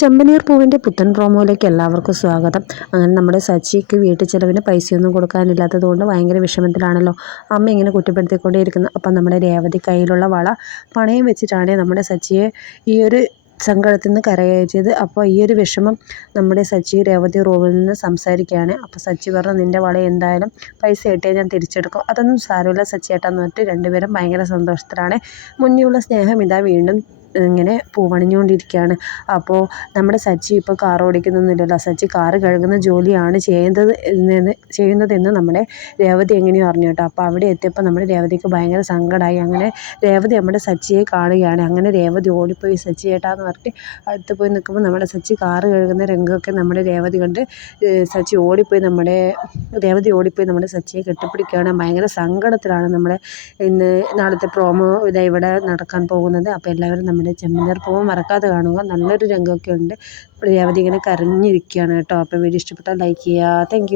ചെമ്പനീർ പൂവിന്റെ പുത്തൻ പ്രോമോയിലേക്ക് എല്ലാവർക്കും സ്വാഗതം. അങ്ങനെ നമ്മുടെ സച്ചിക്ക് വീട്ടു ചിലവിന് പൈസയൊന്നും കൊടുക്കാനില്ലാത്തത് കൊണ്ട് ഭയങ്കര വിഷമത്തിലാണല്ലോ. അമ്മ ഇങ്ങനെ കുറ്റപ്പെടുത്തിക്കൊണ്ടേയിരിക്കുന്നു. അപ്പം നമ്മുടെ രേവതി കയ്യിലുള്ള വള പണയം വെച്ചിട്ടാണ് നമ്മുടെ സച്ചിയെ ഈ ഒരു സങ്കടത്തിൽ നിന്ന് കരകയറ്റിയത്. അപ്പോൾ ഈ ഒരു വിഷമം നമ്മുടെ സച്ചി രേവതി റൂമിൽ നിന്ന് സംസാരിക്കുകയാണ്. അപ്പോൾ സച്ചി പറഞ്ഞു നിന്റെ വള എന്തായാലും പൈസ ഇട്ടേ ഞാൻ തിരിച്ചെടുക്കും. അതൊന്നും സാരമില്ല സച്ചി ഏട്ടാന്ന് പറഞ്ഞിട്ട് രണ്ടുപേരും ഭയങ്കര സന്തോഷത്തിലാണ്. മുന്നിലുള്ള സ്നേഹം ഇതാ വീണ്ടും ഇങ്ങനെ പൂവണിഞ്ഞുകൊണ്ടിരിക്കുകയാണ്. അപ്പോൾ നമ്മുടെ സച്ചി ഇപ്പോൾ കാർ ഓടിക്കുന്നൊന്നുമില്ലല്ലോ. സച്ചി കാർ കഴുകുന്ന ജോലിയാണ് ചെയ്യുന്നത് എന്ന് ചെയ്യുന്നതെന്ന് നമ്മുടെ രേവതി എങ്ങനെയോ അറിഞ്ഞു കേട്ടോ. അപ്പോൾ അവിടെ എത്തിയപ്പോൾ നമ്മുടെ രേവതിക്ക് ഭയങ്കര സങ്കടമായി അങ്ങനെ രേവതി നമ്മുടെ സച്ചിയെ കാണുകയാണ്. അങ്ങനെ രേവതി ഓടിപ്പോയി സച്ചി ചേട്ടാന്ന് പറഞ്ഞിട്ട് അടുത്ത് പോയി നിൽക്കുമ്പോൾ നമ്മുടെ സച്ചി കാർ കഴുകുന്ന രംഗമൊക്കെ നമ്മുടെ രേവതി കണ്ട് സച്ചി ഓടിപ്പോയി നമ്മുടെ രേവതി ഓടിപ്പോയി നമ്മുടെ സച്ചിയെ കെട്ടിപ്പിടിക്കുകയാണ്. ഭയങ്കര സങ്കടത്തിലാണ് നമ്മുടെ ഇന്ന് നാളത്തെ പ്രോമോ ഇതാ ഇവിടെ നടക്കാൻ പോകുന്നത്. അപ്പോൾ എല്ലാവരും നമ്മുടെ ചെമ്മനീർ പൂവ് മറക്കാതെ കാണുക. നല്ലൊരു രംഗമൊക്കെ ഉണ്ട്. രേവതി ഇങ്ങനെ കരഞ്ഞിരിക്കുകയാണ് കേട്ടോ. അപ്പോൾ വീഡിയോ ഇഷ്ടപ്പെട്ടാൽ ലൈക്ക് ചെയ്യുക. താങ്ക്